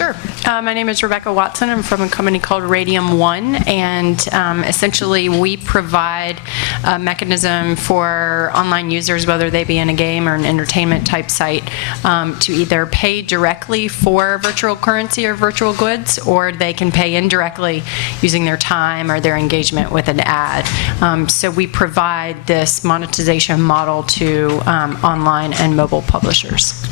Sure. My name is Rebecca Watson. I'm from a company called Radium One, and essentially we provide a mechanism for online users, whether they be in a game or an entertainment type site, to either pay directly for virtual currency or virtual goods, or they can pay indirectly using their time or their engagement with an ad. So we provide this monetization model to online and mobile publishers.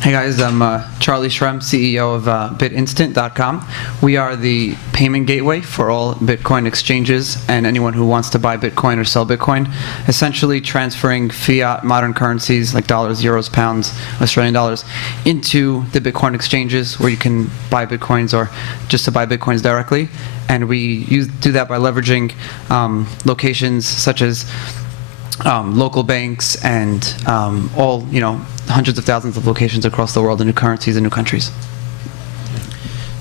Hey guys, I'm Charlie Shrem, CEO of BitInstant.com. We are the payment gateway for all Bitcoin exchanges and anyone who wants to buy Bitcoin or sell Bitcoin, essentially transferring fiat modern currencies like dollars, euros, pounds, Australian dollars into the Bitcoin exchanges where you can buy Bitcoins or just to buy Bitcoins directly. And we do that by leveraging locations such as local banks and all, hundreds of thousands of locations across the world in new currencies and new countries.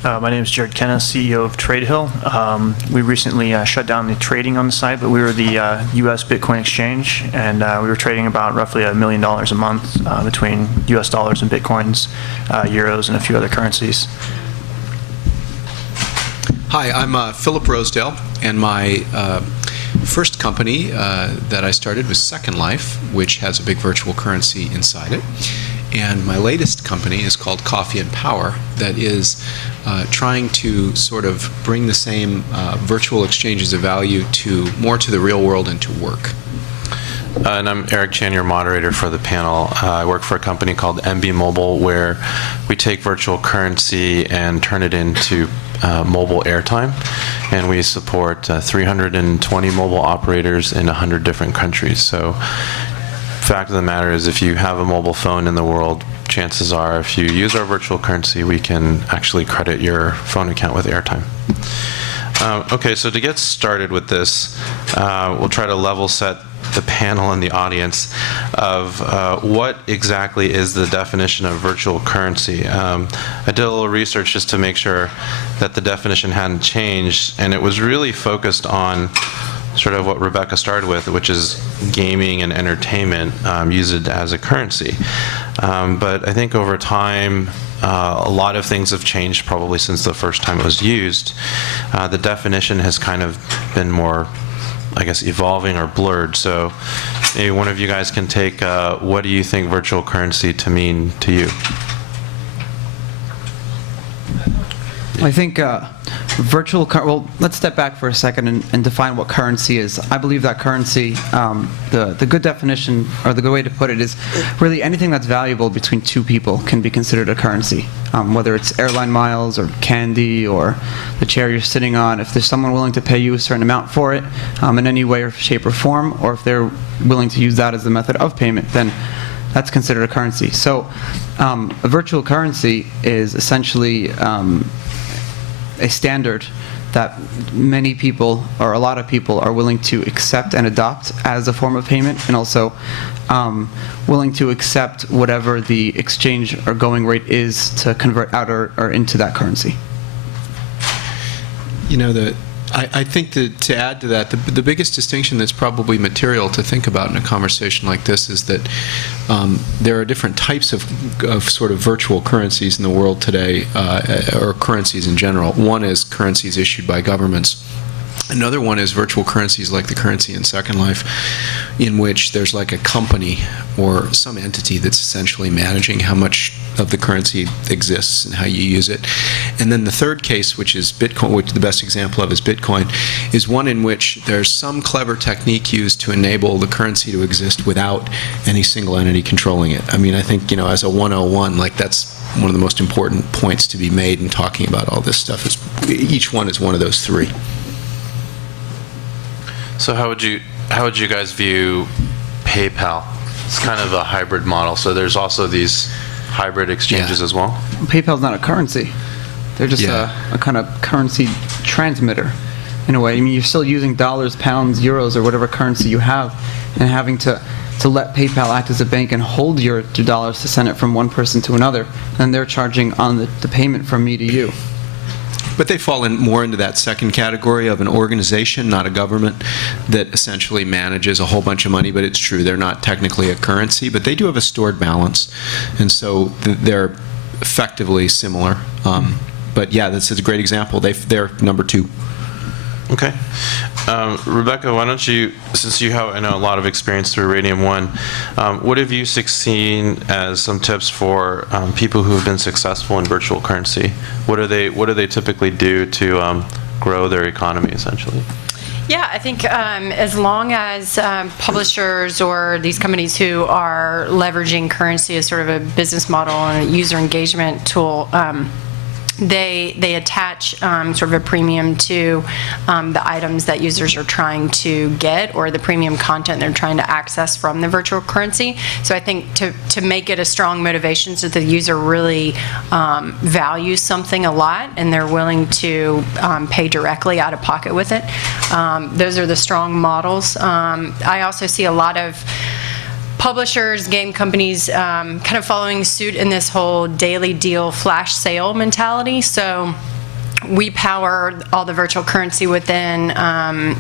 My name is Jared Kenna, CEO of TradeHill. We recently shut down the trading on the site, but we were the U.S. Bitcoin exchange, and we were trading about roughly $1 million a month between U.S. dollars and Bitcoins, euros, and a few other currencies. Hi, I'm Philip Rosedale, and my first company that I started was Second Life, which has a big virtual currency inside it. And my latest company is called Coffee and Power, that is trying to sort of bring the same virtual exchanges of value more to the real world and to work. And I'm Eric Chan, your moderator for the panel. I work for a company called MB Mobile, where we take virtual currency and turn it into mobile airtime. And we support 320 mobile operators in 100 different countries. So fact of the matter is, if you have a mobile phone in the world, chances are if you use our virtual currency, we can actually credit your phone account with airtime. Okay, so to get started with this, we'll try to level set the panel and the audience of what exactly is the definition of virtual currency. I did a little research just to make sure that the definition hadn't changed, and it was really focused on sort of what Rebecca started with, which is gaming and entertainment used as a currency. But I think over time, a lot of things have changed probably since the first time it was used. The definition has kind of been more, I guess, evolving or blurred. So maybe one of you guys can take what do you think virtual currency to mean to you? I think well, let's step back for a second and define what currency is. I believe that currency, the good definition, or the good way to put it, is really anything that's valuable between two people can be considered a currency. Whether it's airline miles or candy or the chair you're sitting on, if there's someone willing to pay you a certain amount for it in any way or shape or form, or if they're willing to use that as the method of payment, then that's considered a currency. So a virtual currency is essentially a standard that many people, or a lot of people, are willing to accept and adopt as a form of payment, and also willing to accept whatever the exchange or going rate is to convert out or into that currency. I think that to add to that, the biggest distinction that's probably material to think about in a conversation like this is that there are different types of sort of virtual currencies in the world today, or currencies in general. One is currencies issued by governments. Another one is virtual currencies like the currency in Second Life, in which there's like a company or some entity that's essentially managing how much of the currency exists and how you use it. And then the third case, which is Bitcoin, which the best example of is Bitcoin, is one in which there's some clever technique used to enable the currency to exist without any single entity controlling it. I mean, I think, as a 101, like that's one of the most important points to be made in talking about all this stuff. Is each one is one of those three. So how would you guys view PayPal? It's kind of a hybrid model. So there's also these hybrid exchanges as well? PayPal's not a currency. They're just a kind of currency transmitter in a way. I mean, you're still using dollars, pounds, euros, or whatever currency you have, and having to let PayPal act as a bank and hold your dollars to send it from one person to another. And they're charging on the payment from me to you. But they fall more into that second category of an organization, not a government, that essentially manages a whole bunch of money. But it's true, they're not technically a currency, but they do have a stored balance. And so they're effectively similar. But yeah, this is a great example. They're number 2. Okay. Rebecca, why don't you, since you have, I know, a lot of experience through Radium One, what have you seen as some tips for people who have been successful in virtual currency? What do they typically do to grow their economy, essentially? Yeah, I think as long as publishers or these companies who are leveraging currency as sort of a business model and a user engagement tool, they attach sort of a premium to the items that users are trying to get or the premium content they're trying to access from the virtual currency. So I think to make it a strong motivation so that the user really values something a lot and they're willing to pay directly out of pocket with it. Those are the strong models. I also see a lot of publishers, game companies kind of following suit in this whole daily deal flash sale mentality. So we power all the virtual currency within,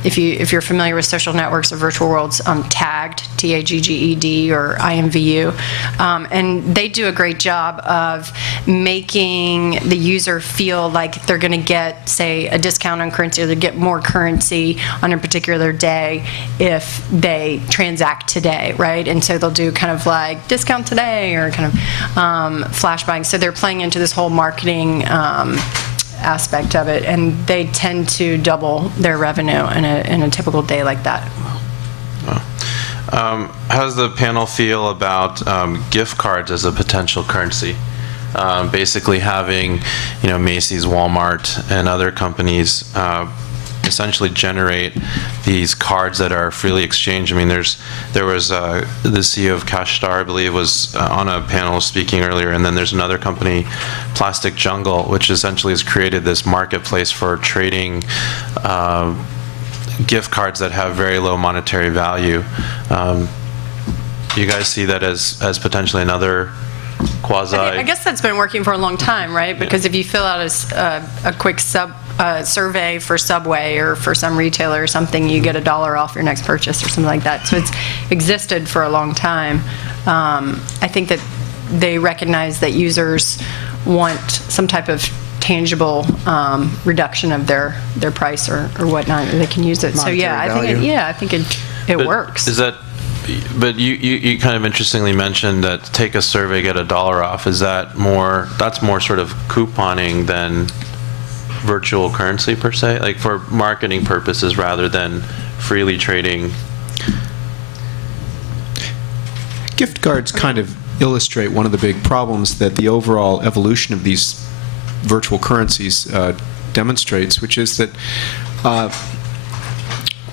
if you're familiar with social networks or virtual worlds, tagged, TAGGED or IMVU, and they do a great job of making the user feel like they're going to get, say, a discount on currency or they get more currency on a particular day if they transact today, right? And so they'll do kind of like discount today or kind of flash buying. So they're playing into this whole marketing aspect of it, and they tend to double their revenue in a typical day like that. How does the panel feel about gift cards as a potential currency? Basically having, Macy's, Walmart, and other companies essentially generate these cards that are freely exchanged. I mean, there was the CEO of CashStar, I believe, was on a panel speaking earlier, and then there's another company, Plastic Jungle, which essentially has created this marketplace for trading gift cards that have very low monetary value. You guys see that as potentially another quasi? I guess that's been working for a long time, right? Because if you fill out a quick survey for Subway or for some retailer or something, you get $1 off your next purchase or something like that. So it's existed for a long time. I think that they recognize that users want some type of tangible reduction of their price or whatnot. They can use it. So yeah, I think it works. Is that? But you kind of interestingly mentioned that take a survey, get $1 off. Is that more? That's more sort of couponing than virtual currency per se, like for marketing purposes rather than freely trading. Gift cards kind of illustrate one of the big problems that the overall evolution of these virtual currencies demonstrates, which is that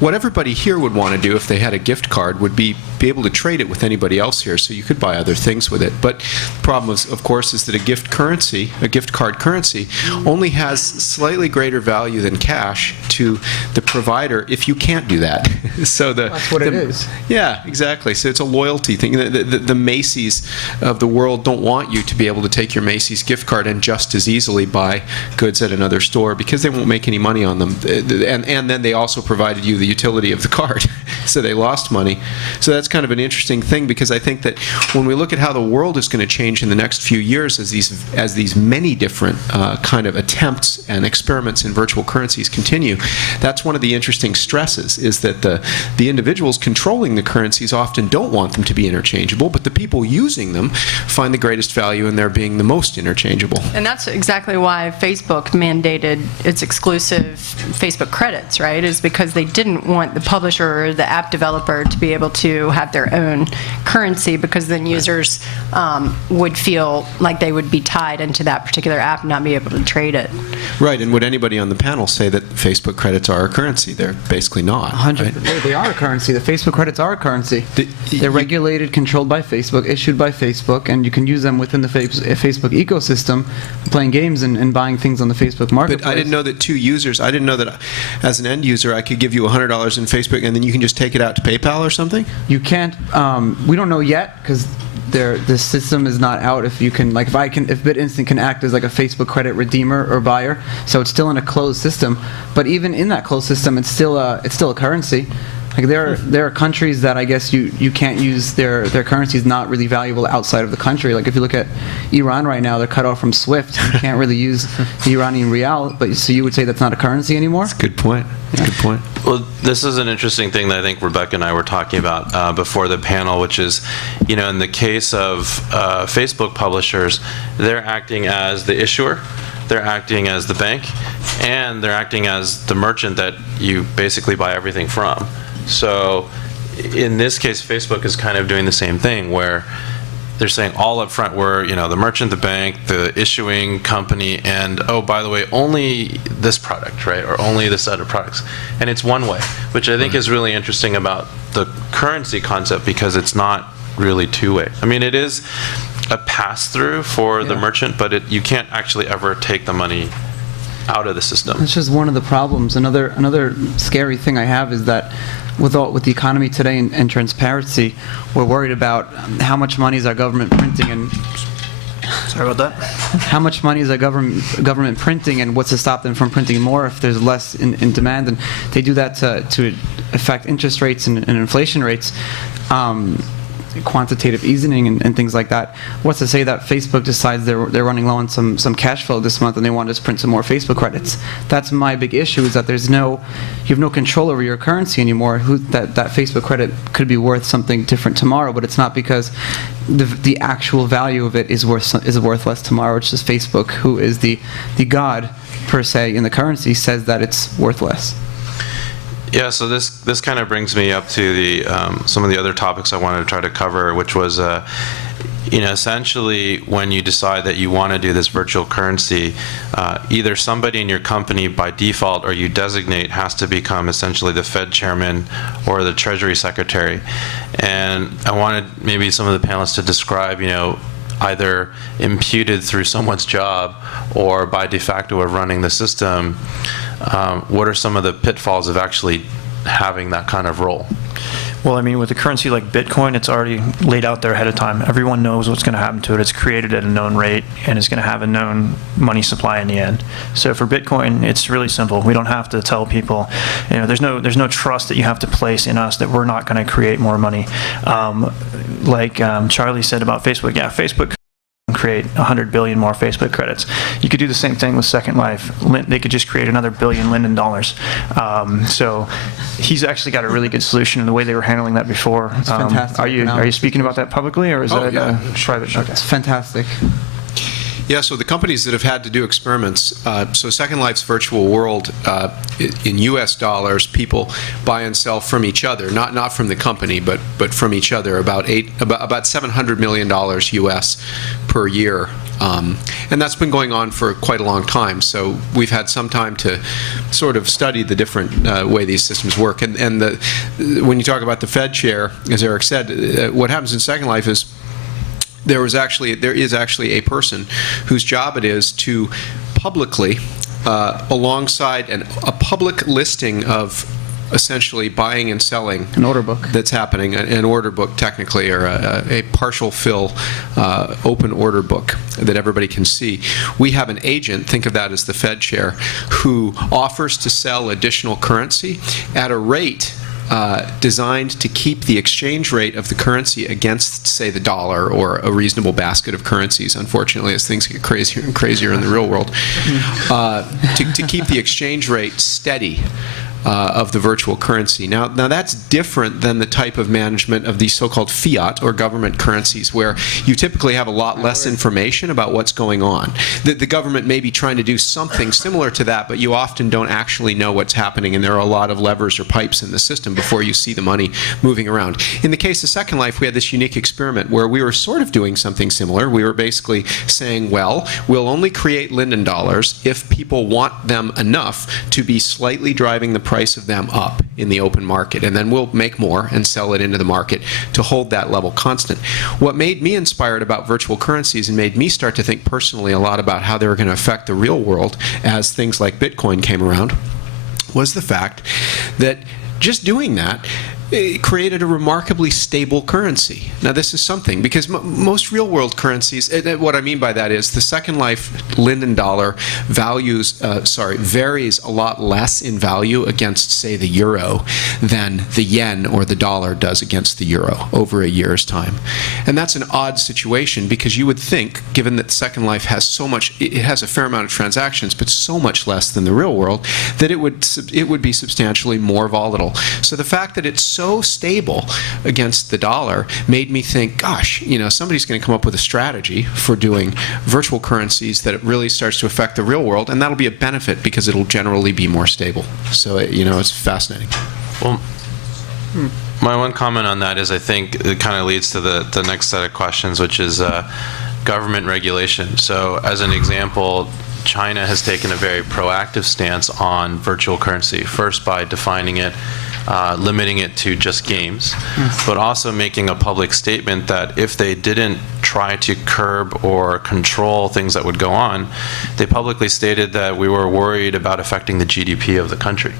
what everybody here would want to do if they had a gift card would be able to trade it with anybody else here, so you could buy other things with it. But the problem, of course, is that a gift card currency, only has slightly greater value than cash to the provider if you can't do that. So that's what it is. Yeah, exactly. So it's a loyalty thing. The Macy's of the world don't want you to be able to take your Macy's gift card and just as easily buy goods at another store because they won't make any money on them. And then they also provided you the utility of the card, so they lost money. So that's kind of an interesting thing, because I think that when we look at how the world is going to change in the next few years as these many different kind of attempts and experiments in virtual currencies continue, that's one of the interesting stresses, is that the individuals controlling the currencies often don't want them to be interchangeable, but the people using them find the greatest value in their being the most interchangeable. And that's exactly why Facebook mandated its exclusive Facebook credits, right? Is because they didn't want the publisher or the app developer to be able to have their own currency, because then users would feel like they would be tied into that particular app and not be able to trade it. Right, and would anybody on the panel say that Facebook credits are a currency? They're basically not. 100%. Right? They are a currency. The Facebook credits are a currency. They're regulated, controlled by Facebook, issued by Facebook, and you can use them within the Facebook ecosystem, playing games and buying things on the Facebook marketplace. But I didn't know that I didn't know that as an end user I could give you $100 in Facebook and then you can just take it out to PayPal or something? You can't. We don't know yet, because the system is not out. If you can, like, if BitInstant can act as like a Facebook credit redeemer or buyer, so it's still in a closed system. But even in that closed system, it's still a currency. Like there are countries that I guess you can't use their currency is not really valuable outside of the country. Like if you look at Iran right now, they're cut off from SWIFT. You can't really use the Iranian rial. But so you would say that's not a currency anymore? Good point. Good point. Well, this is an interesting thing that I think Rebecca and I were talking about before the panel, which is, in the case of Facebook publishers, they're acting as the issuer, they're acting as the bank, and they're acting as the merchant that you basically buy everything from. So in this case, Facebook is kind of doing the same thing, where they're saying all up front, we're the merchant, the bank, the issuing company, and oh, by the way, only this product, right, or only this set of products. And it's one way, which I think is really interesting about the currency concept, because it's not really two-way. I mean, it is a pass-through for the merchant, but you can't actually ever take the money out of the system. It's just one of the problems. Another scary thing I have is that with the economy today and transparency, we're worried about how much money is our government printing and Sorry about that. how much money is our government printing, and what's to stop them from printing more if there's less in demand. And they do that to affect interest rates and inflation rates. Quantitative easing and things like that. What's to say that Facebook decides they're running low on some cash flow this month and they want to just print some more Facebook credits? That's my big issue, is that you have no control over your currency anymore. That Facebook credit could be worth something different tomorrow, but it's not because the actual value of it is worth less tomorrow. It's just Facebook, who is the god per se in the currency, says that it's worth less. Yeah, so this kind of brings me up to the some of the other topics I wanted to try to cover, which was, essentially when you decide that you want to do this virtual currency, either somebody in your company by default or you designate has to become essentially the Fed chairman or the Treasury secretary. And I wanted maybe some of the panelists to describe, either imputed through someone's job or by de facto of running the system, what are some of the pitfalls of actually having that kind of role? Well, I mean, with a currency like Bitcoin, it's already laid out there ahead of time. Everyone knows what's going to happen to it. It's created at a known rate, and it's going to have a known money supply in the end. So for Bitcoin, it's really simple. We don't have to tell people, there's no trust that you have to place in us that we're not going to create more money. Like Charlie said about Facebook, yeah, Facebook create 100 billion more Facebook credits. You could do the same thing with Second Life. They could just create another billion Linden dollars. So he's actually got a really good solution in the way they were handling that before. It's fantastic. Are you speaking about that publicly, or is that private? Okay. It's fantastic. Yeah, so the companies that have had to do experiments, so Second Life's virtual world, in U.S. dollars, people buy and sell from each other, not from the company, but from each other, about $700 million U.S. per year. And that's been going on for quite a long time, so we've had some time to sort of study the different way these systems work. And when you talk about the Fed chair, as Eric said, what happens in Second Life is there is actually a person whose job it is to publicly, alongside a public listing of essentially buying and selling An order book. that's happening, an order book technically, or a partial fill open order book that everybody can see. We have an agent, think of that as the Fed chair, who offers to sell additional currency at a rate designed to keep the exchange rate of the currency against, say, the dollar or a reasonable basket of currencies, unfortunately, as things get crazier and crazier in the real world, to keep the exchange rate steady of the virtual currency. Now that's different than the type of management of these so-called fiat or government currencies, where you typically have a lot less information about what's going on. The government may be trying to do something similar to that, but you often don't actually know what's happening, and there are a lot of levers or pipes in the system before you see the money moving around. In the case of Second Life, we had this unique experiment where we were sort of doing something similar. We were basically saying, well, we'll only create Linden dollars if people want them enough to be slightly driving the price of them up in the open market, and then we'll make more and sell it into the market to hold that level constant. What made me inspired about virtual currencies and made me start to think personally a lot about how they were going to affect the real world as things like Bitcoin came around was the fact that just doing that created a remarkably stable currency. Now, this is something, because most real-world currencies, what I mean by that is the Second Life Linden dollar varies a lot less in value against, say, the euro than the yen or the dollar does against the euro over a year's time. And that's an odd situation, because you would think, given that Second Life has so much, it has a fair amount of transactions, but so much less than the real world, that it would be substantially more volatile. So the fact that it's so stable against the dollar made me think, gosh, somebody's going to come up with a strategy for doing virtual currencies that it really starts to affect the real world, and that'll be a benefit because it'll generally be more stable. So, it's fascinating. Well, my one comment on that is I think it kind of leads to the next set of questions, which is government regulation. So as an example, China has taken a very proactive stance on virtual currency, first by defining it, limiting it to just games, but also making a public statement that if they didn't try to curb or control things that would go on, they publicly stated that we were worried about affecting the GDP of the country,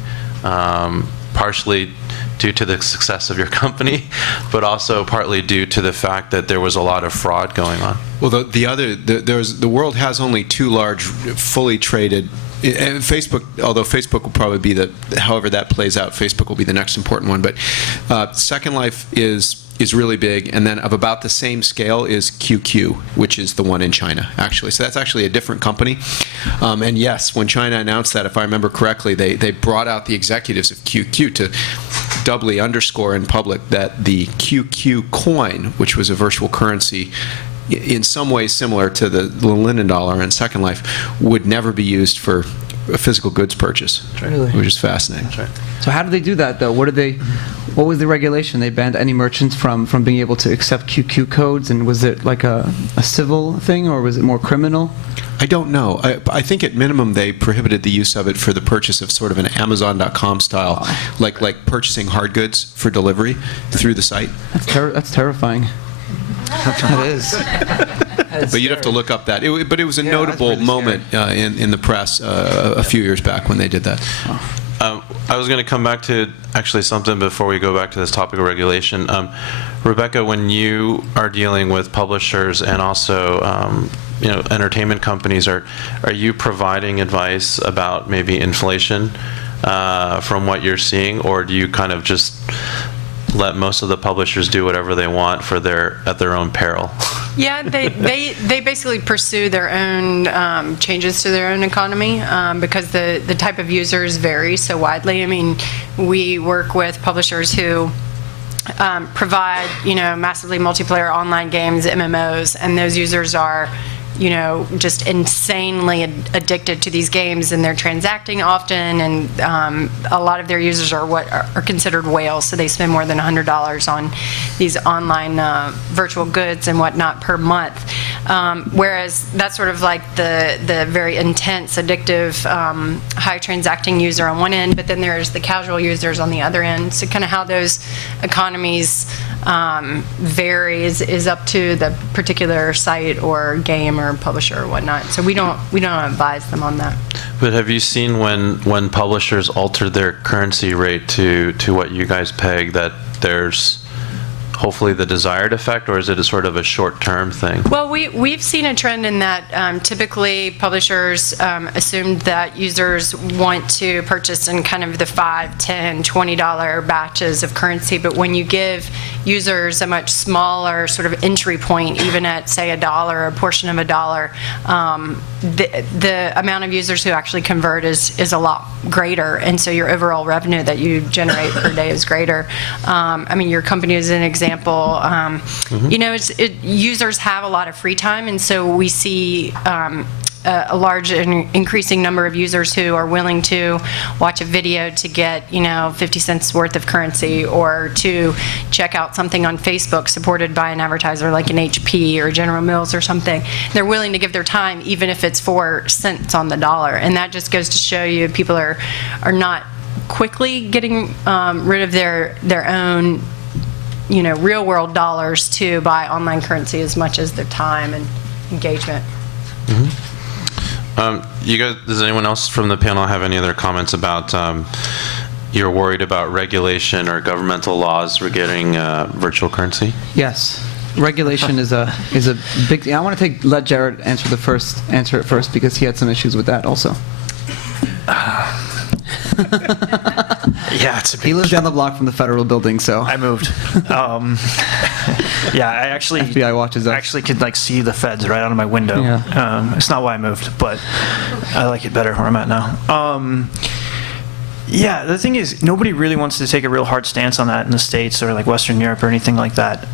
partially due to the success of your company, but also partly due to the fact that there was a lot of fraud going on. Well, the world has only two large, fully traded. And Facebook, although Facebook will probably be however that plays out, Facebook will be the next important one. But Second Life is really big, and then of about the same scale is QQ, which is the one in China, actually. So that's actually a different company. And yes, when China announced that, if I remember correctly, they brought out the executives of QQ to doubly underscore in public that the QQ coin, which was a virtual currency, in some ways similar to the Linden dollar and Second Life, would never be used for a physical goods purchase, Really? which is fascinating. That's right. So how do they do that, though? What was the regulation? They banned any merchants from being able to accept QQ codes, and was it like a civil thing, or was it more criminal? I don't know. I think at minimum they prohibited the use of it for the purchase of sort of an Amazon.com style, like purchasing hard goods for delivery through the site. That's terrifying. That is. But you'd have to look up that. But it was a Yeah, notable that's really moment in the press a few years back when they did that. I was going to come back to actually something before we go back to this topic of regulation. Rebecca, when you are dealing with publishers and also entertainment companies, are you providing advice about maybe inflation from what you're seeing, or do you kind of just let most of the publishers do whatever they want at their own peril? Yeah, they basically pursue their own changes to their own economy because the type of users vary so widely. I mean, we work with publishers who provide, massively multiplayer online games, MMOs, and those users are just insanely addicted to these games, and they're transacting often, and a lot of their users are what are considered whales, so they spend more than $100 on these online virtual goods and whatnot per month. Whereas that's sort of like the very intense, addictive, high transacting user on one end, but then there's the casual users on the other end. So kind of how those economies vary is up to the particular site or game or publisher or whatnot. So we don't advise them on that. But have you seen when publishers alter their currency rate to what you guys peg, that there's hopefully the desired effect, or is it a sort of a short-term thing? Well, we've seen a trend in that typically publishers assumed that users want to purchase in kind of the $5, $10, $20 batches of currency, but when you give users a much smaller sort of entry point, even at, say, $1 or a portion of $1, the amount of users who actually convert is a lot greater, and so your overall revenue that you generate per day is greater. I mean, your company is an example. Users have a lot of free time, and so we see a large and increasing number of users who are willing to watch a video to get 50 cents worth of currency, or to check out something on Facebook supported by an advertiser like an HP or General Mills or something. They're willing to give their time even if it's 4 cents on the dollar, and that just goes to show you people are not quickly getting rid of their own real world dollars to buy online currency as much as their time and engagement. You guys, does anyone else from the panel have any other comments about you're worried about regulation or governmental laws regarding virtual currency? Yes. Regulation is a big thing. I want to let Jared answer it first because he had some issues with that also. Yeah, it's a big He lives down the block from the federal building, so I moved. Yeah, I actually FBI watches us. actually could like see the feds right out of my window. Yeah. It's not why I moved, but I like it better where I'm at now. Yeah, the thing is, nobody really wants to take a real hard stance on that in the States or like Western Europe or anything like that.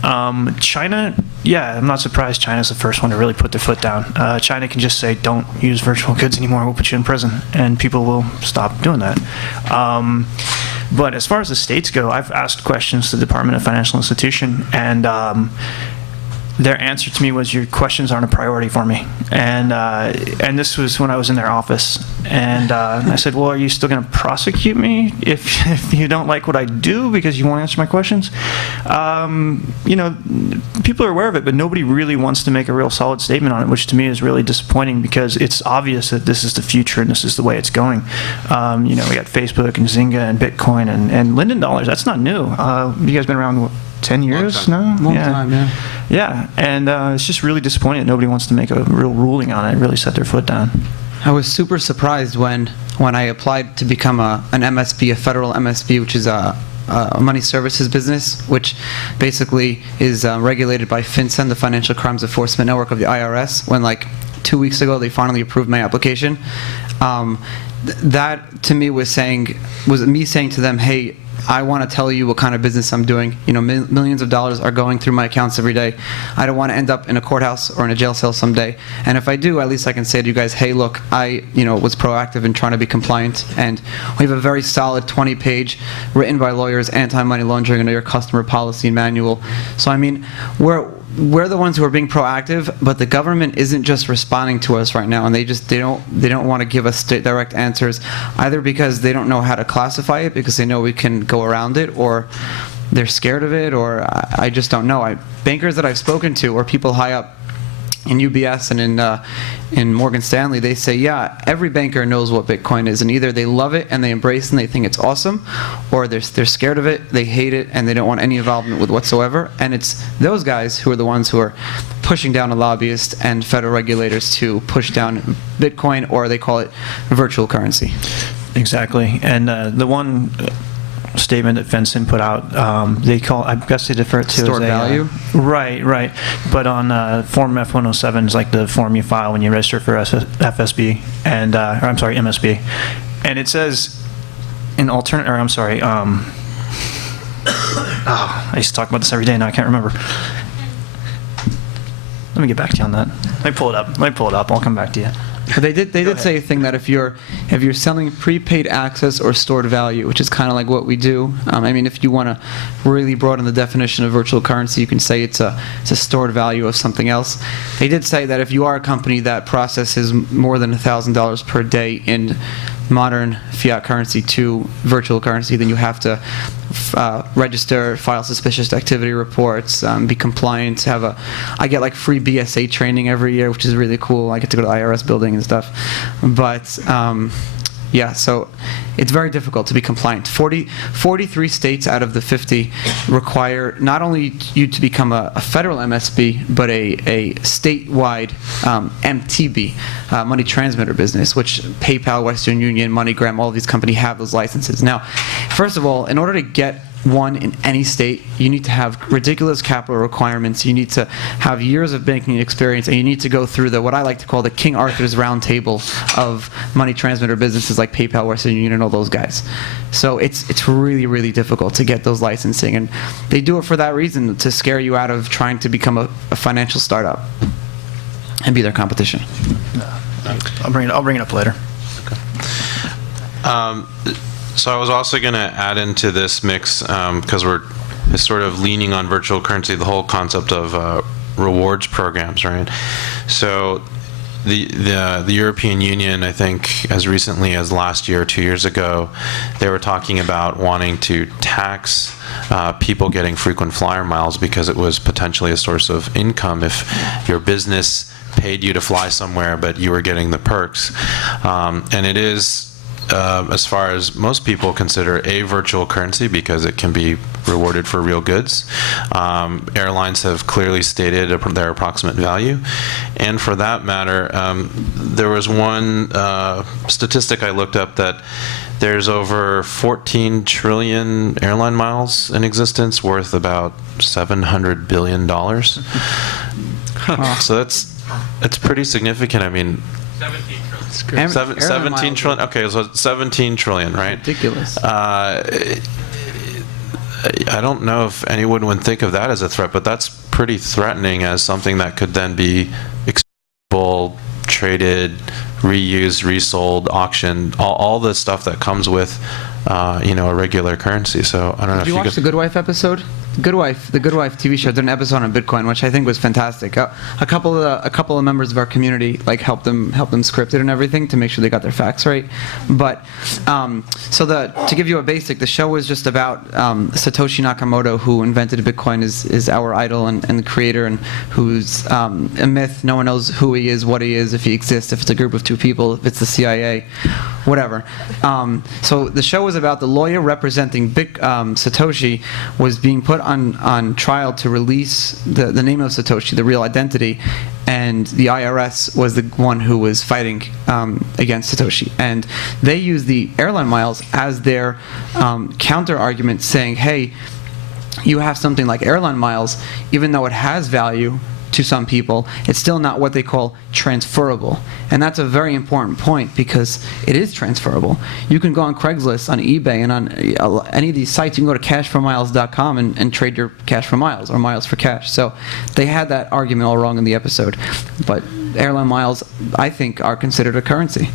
China, yeah, I'm not surprised China's the first one to really put their foot down. China can just say, don't use virtual goods anymore, we'll put you in prison, and people will stop doing that. But as far as the States go, I've asked questions to the Department of Financial Institution, and their answer to me was, your questions aren't a priority for me. And this was when I was in their office. And I said, well, are you still going to prosecute me if you don't like what I do because you won't answer my questions? You know, people are aware of it, but nobody really wants to make a real solid statement on it, which to me is really disappointing because it's obvious that this is the future and this is the way it's going. You know, we got Facebook and Zynga and Bitcoin and Linden dollars. That's not new. You guys been around, what, 10 years now? long time, yeah. Yeah, and it's just really disappointing that nobody wants to make a real ruling on it, really set their foot down. I was super surprised when I applied to become an MSB, a federal MSB, which is a money services business, which basically is regulated by FinTech, the Financial Crimes Enforcement Network of the IRS. When like 2 weeks ago they finally approved my application, that to me was me saying to them, hey, I want to tell you what kind of business I'm doing. You know, millions of dollars are going through my accounts every day. I don't want to end up in a courthouse or in a jail cell someday. And if I do, at least I can say to you guys, hey, look, I was proactive in trying to be compliant. And we have a very solid 20-page, written by lawyers, anti-money laundering, and your customer policy manual. So, I mean, we're the ones who are being proactive, but the government isn't just responding to us right now, and they don't want to give us direct answers, either because they don't know how to classify it because they know we can go around it, or they're scared of it, or I just don't know. Bankers that I've spoken to, or people high up in UBS and in Morgan Stanley, they say, yeah, every banker knows what Bitcoin is, and either they love it and they embrace it and they think it's awesome, or they're scared of it, they hate it, and they don't want any involvement with whatsoever. And it's those guys who are the ones who are pushing down the lobbyists and federal regulators to push down Bitcoin, or they call it virtual currency. Exactly. And the one statement that FinCEN put out, they call, I guess they defer it to Stored value? Right. But on Form F-107 is like the form you file when you register for FSB, and, or I'm sorry, MSB. And it says an alternate, or I'm sorry, I used to talk about this every day, now I can't remember. Let me get back to you on that. Let me pull it up, I'll come back to you. But they did say a thing that if you're selling prepaid access or stored value, which is kind of like what we do. I mean, if you want to really broaden the definition of virtual currency, you can say it's a stored value of something else. They did say that if you are a company that processes more than $1,000 per day in modern fiat currency to virtual currency, then you have to register, file suspicious activity reports, be compliant, I get like free BSA training every year, which is really cool. I get to go to the IRS building and stuff. But yeah, so it's very difficult to be compliant. 43 states out of the 50 require not only you to become a federal MSB, but a statewide MTB, money transmitter business, which PayPal, Western Union, MoneyGram, all of these companies have those licenses. Now, first of all, in order to get one in any state, you need to have ridiculous capital requirements, you need to have years of banking experience, and you need to go through what I like to call the King Arthur's round table of money transmitter businesses like PayPal, Western Union, and all those guys. So it's really, really difficult to get those licensing, and they do it for that reason, to scare you out of trying to become a financial startup and be their competition. I'll bring it up later. So I was also going to add into this mix, because we're sort of leaning on virtual currency, the whole concept of rewards programs, right? So the European Union, I think, as recently as last year, 2 years ago, they were talking about wanting to tax people getting frequent flyer miles because it was potentially a source of income if your business paid you to fly somewhere, but you were getting the perks. And it is as far as most people consider a virtual currency because it can be rewarded for real goods. Airlines have clearly stated their approximate value. And for that matter, there was one statistic I looked up that there's over 14 trillion airline miles in existence, worth about $700 billion. So that's pretty significant. I mean, 17 trillion. Okay, so 17 trillion, right? Ridiculous. I don't know if anyone would think of that as a threat, but that's pretty threatening as something that could then be expendable, traded, reused, resold, auctioned, all the stuff that comes with, a regular currency. So I don't know Did if you watch the Good Wife episode? The Good Wife TV show did an episode on Bitcoin, which I think was fantastic. A couple of members of our community helped them script it and everything to make sure they got their facts right. But to give you a basic, the show was just about Satoshi Nakamoto, who invented Bitcoin, is our idol and the creator, and who's a myth. No one knows who he is, what he is, if he exists, if it's a group of two people, if it's the CIA, whatever. So the show was about the lawyer representing Satoshi was being put on trial to release the name of Satoshi, the real identity, and the IRS was the one who was fighting against Satoshi. And they used the airline miles as their counter argument, saying, hey, you have something like airline miles, even though it has value to some people, it's still not what they call transferable. And that's a very important point because it is transferable. You can go on Craigslist, on eBay, and on any of these sites. You can go to cashformiles.com and trade your cash for miles or miles for cash. So they had that argument all wrong in the episode. But airline miles, I think, are considered a currency.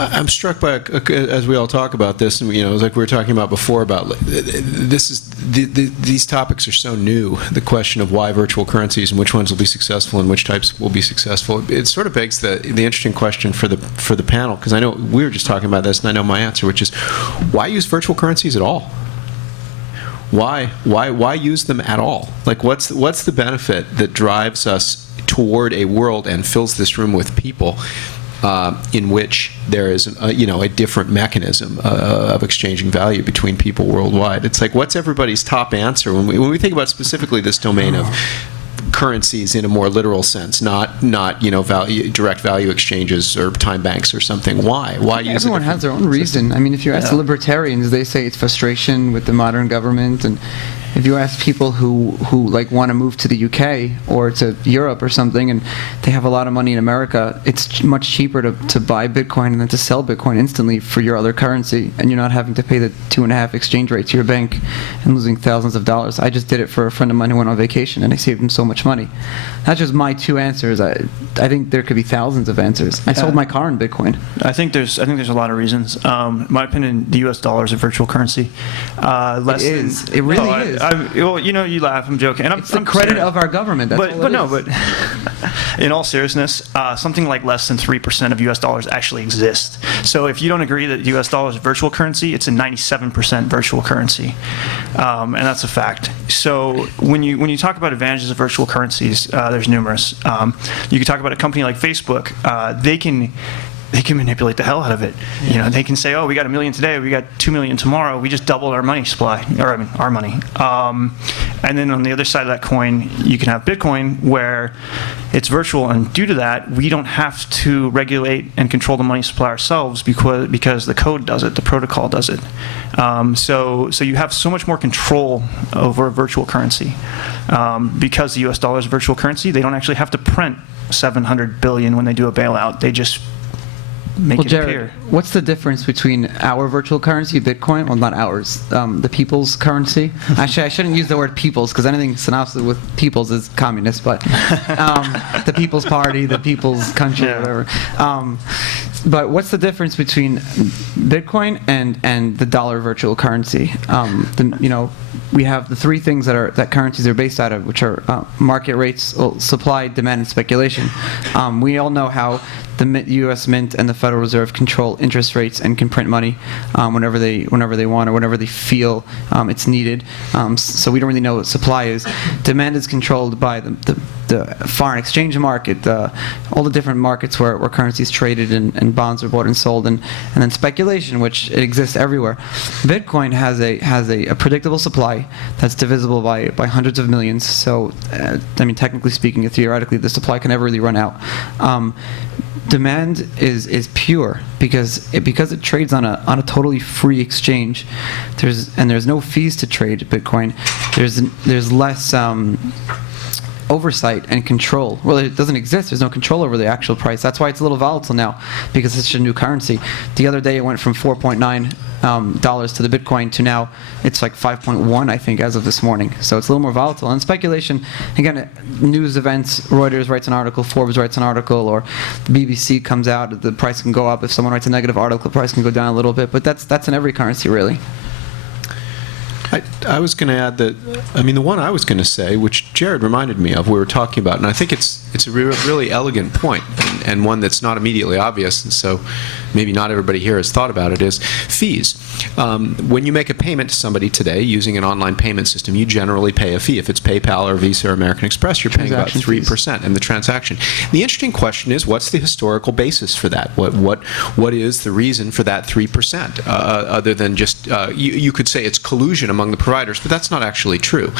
I'm struck by, as we all talk about this, and like we were talking about before, about these topics are so new. The question of why virtual currencies and which ones will be successful and which types will be successful. It sort of begs the interesting question for the panel, because I know we were just talking about this, and I know my answer, which is, why use virtual currencies at all? Why use them at all? Like, what's the benefit that drives us toward a world and fills this room with people in which there is a different mechanism of exchanging value between people worldwide? It's like, what's everybody's top answer when we think about specifically this domain of currencies in a more literal sense, not direct value exchanges or time banks or something? Why use everyone has their own reason. I mean, if you ask the libertarians, they say it's frustration with the modern government, and if you ask people who want to move to the UK or to Europe or something, and they have a lot of money in America, it's much cheaper to buy Bitcoin and then to sell Bitcoin instantly for your other currency, and you're not having to pay the 2.5 exchange rate to your bank and losing thousands of dollars. I just did it for a friend of mine who went on vacation, and I saved him so much money. That's just my two answers. I think there could be thousands of answers. I sold my car in Bitcoin. I think there's a lot of reasons. In my opinion, the U.S. dollar is a virtual currency. It really is. Well, you laugh. I'm joking. And it's the credit serious. of our government. That's all it is. But in all seriousness, something like less than 3% of U.S. dollars actually exist. So if you don't agree that the U.S. dollar is a virtual currency, it's a 97% virtual currency, and that's a fact. So when you talk about advantages of virtual currencies, there's numerous. You can talk about a company like Facebook. They can manipulate the hell out of it. They can say, oh, we got 1 million today, we got 2 million tomorrow, we just doubled our money supply, our money. And then on the other side of that coin, you can have Bitcoin, where it's virtual, and due to that, we don't have to regulate and control the money supply ourselves because the code does it, the protocol does it. So you have so much more control over a virtual currency. Because the US dollar is a virtual currency, they don't actually have to print 700 billion when they do a bailout. They just make it Jared, appear. What's the difference between our virtual currency, Bitcoin, well, not ours, the people's currency? Actually, I shouldn't use the word people's, because anything synopsis with people's is communist, but the People's Party, the People's Country, whatever. But what's the difference between Bitcoin and the dollar virtual currency? We have the three things that currencies are based out of, which are market rates, supply, demand, and speculation. We all know how U.S. Mint and the Federal Reserve control interest rates and can print money whenever they want or whenever they feel it's needed. So we don't really know what supply is. Demand is controlled by the foreign exchange market, all the different markets where currencies traded and bonds are bought and sold, and then speculation, which it exists everywhere. Bitcoin has a predictable supply that's divisible by hundreds of millions. So, I mean, technically speaking, theoretically, the supply can never really run out. Demand is pure because it trades on a totally free exchange. There's no fees to trade Bitcoin. There's less oversight and control. Well, it doesn't exist. There's no control over the actual price. That's why it's a little volatile now, because it's such a new currency. The other day it went from $4.9 dollars to the Bitcoin to now it's like 5.1, I think, as of this morning. So it's a little more volatile. And speculation, again, news events, Reuters writes an article, Forbes writes an article, or the BBC comes out, the price can go up. If someone writes a negative article, the price can go down a little bit. But that's in every currency, really. I was going to add that, I mean, the one I was going to say, which Jared reminded me of, we were talking about, and I think it's a really elegant point, and one that's not immediately obvious, and so maybe not everybody here has thought about it, is fees. When you make a payment to somebody today using an online payment system, you generally pay a fee. If it's PayPal or Visa or American Express, you're paying about 3% in the transaction. The interesting question is, what's the historical basis for that? What is the reason for that 3%? Other than just, you could say it's collusion among the providers, but that's not actually true.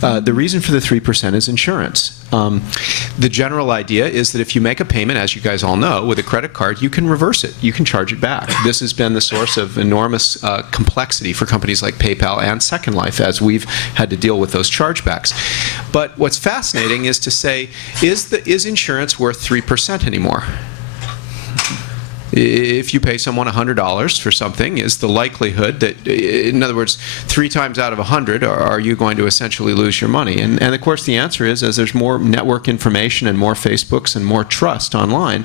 The reason for the 3% is insurance. The general idea is that if you make a payment, as you guys all know, with a credit card, you can reverse it. You can charge it back. This has been the source of enormous complexity for companies like PayPal and Second Life as we've had to deal with those chargebacks. But what's fascinating is to say, is insurance worth 3% anymore? If you pay someone $100 for something, is the likelihood that, in other words, 3 times out of 100, are you going to essentially lose your money? And of course the answer is, as there's more network information and more Facebooks and more trust online,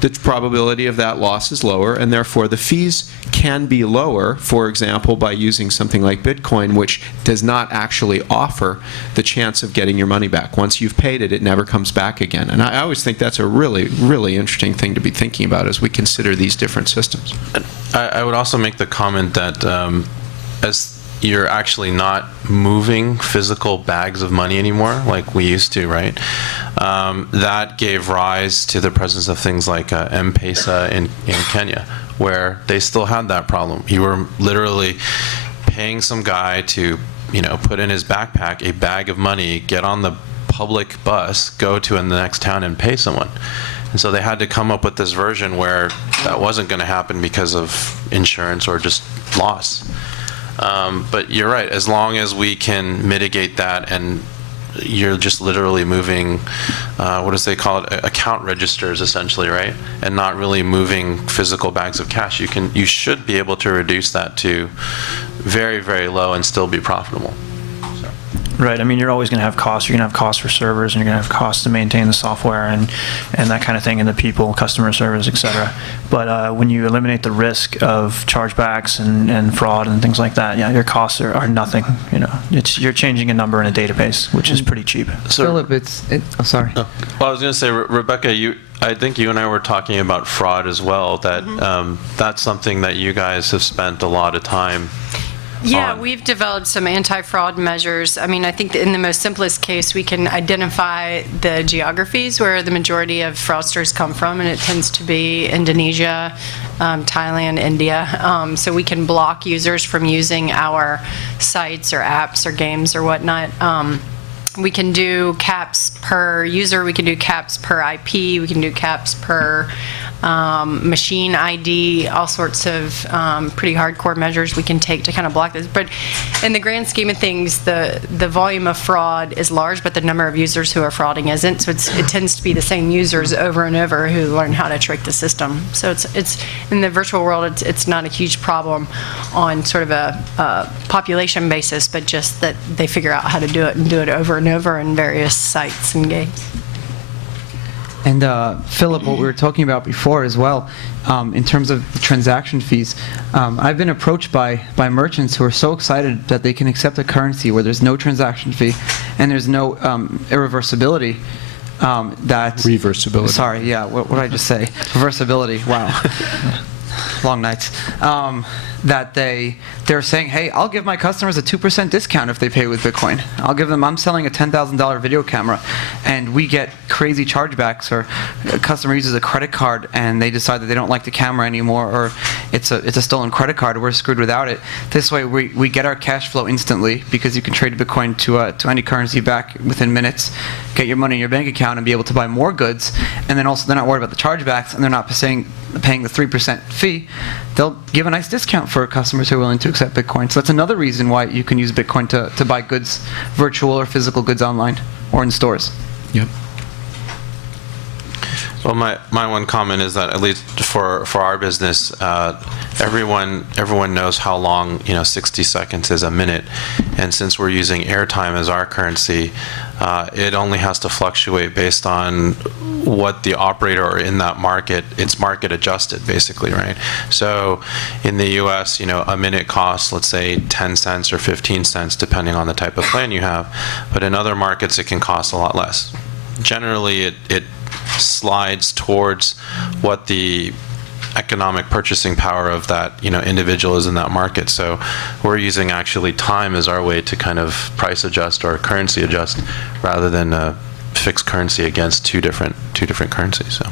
the probability of that loss is lower, and therefore the fees can be lower, for example, by using something like Bitcoin, which does not actually offer the chance of getting your money back. Once you've paid it, it never comes back again. And I always think that's a really, really interesting thing to be thinking about as we consider these different systems. I would also make the comment that as you're actually not moving physical bags of money anymore like we used to, right? That gave rise to the presence of things like M-Pesa in Kenya, where they still had that problem. You were literally paying some guy to, put in his backpack a bag of money, get on the public bus, go to the next town and pay someone. And so they had to come up with this version where that wasn't going to happen because of insurance or just loss. But you're right, as long as we can mitigate that and you're just literally moving, what do they call it, account registers essentially, right? And not really moving physical bags of cash, you should be able to reduce that to very, very low and still be profitable. Right. I mean, you're always going to have costs. You're going to have costs for servers, and you're going to have costs to maintain the software and that kind of thing, and the people, customer service, et cetera. But when you eliminate the risk of chargebacks and fraud and things like that, yeah, your costs are nothing. You're changing a number in a database, which is pretty cheap. So, Philip, sorry. Well, I was going to say, Rebecca, I think you and I were talking about fraud as well. That that's something that you guys have spent a lot of time. Yeah, we've developed some anti-fraud measures. I mean, I think that in the most simplest case, we can identify the geographies where the majority of fraudsters come from, and it tends to be Indonesia, Thailand, India. So we can block users from using our sites or apps or games or whatnot. We can do caps per user, we can do caps per IP, we can do caps per machine ID, all sorts of pretty hardcore measures we can take to kind of block this. But in the grand scheme of things, the volume of fraud is large, but the number of users who are frauding isn't. So it tends to be the same users over and over who learn how to trick the system. So it's in the virtual world, it's not a huge problem on sort of a population basis, but just that they figure out how to do it and do it over and over in various sites and games. And Philip, what we were talking about before as well, in terms of the transaction fees, I've been approached by merchants who are so excited that they can accept a currency where there's no transaction fee and there's no irreversibility that... Reversibility. Sorry, yeah, what did I just say? Reversibility, wow. Long nights. That they're saying, hey, I'll give my customers a 2% discount if they pay with Bitcoin. I'm selling a $10,000 video camera, and we get crazy chargebacks, or a customer uses a credit card and they decide that they don't like the camera anymore, or it's a stolen credit card, we're screwed without it. This way we get our cash flow instantly, because you can trade Bitcoin to any currency back within minutes, get your money in your bank account and be able to buy more goods, and then also they're not worried about the chargebacks, and they're not paying the 3% fee. They'll give a nice discount for customers who are willing to accept Bitcoin. So that's another reason why you can use Bitcoin to buy goods, virtual or physical goods, online or in stores. Yep. Well, my one comment is that, at least for our business, everyone knows how long 60 seconds is a minute, and since we're using airtime as our currency, it only has to fluctuate based on what the operator in that market, it's market adjusted basically, right? So in the US, a minute costs, let's say 10 cents or 15 cents depending on the type of plan you have, but in other markets it can cost a lot less. Generally it slides towards what the economic purchasing power of that individual is in that market. So we're using actually time as our way to kind of price adjust or currency adjust, rather than a fixed currency against two different currencies. So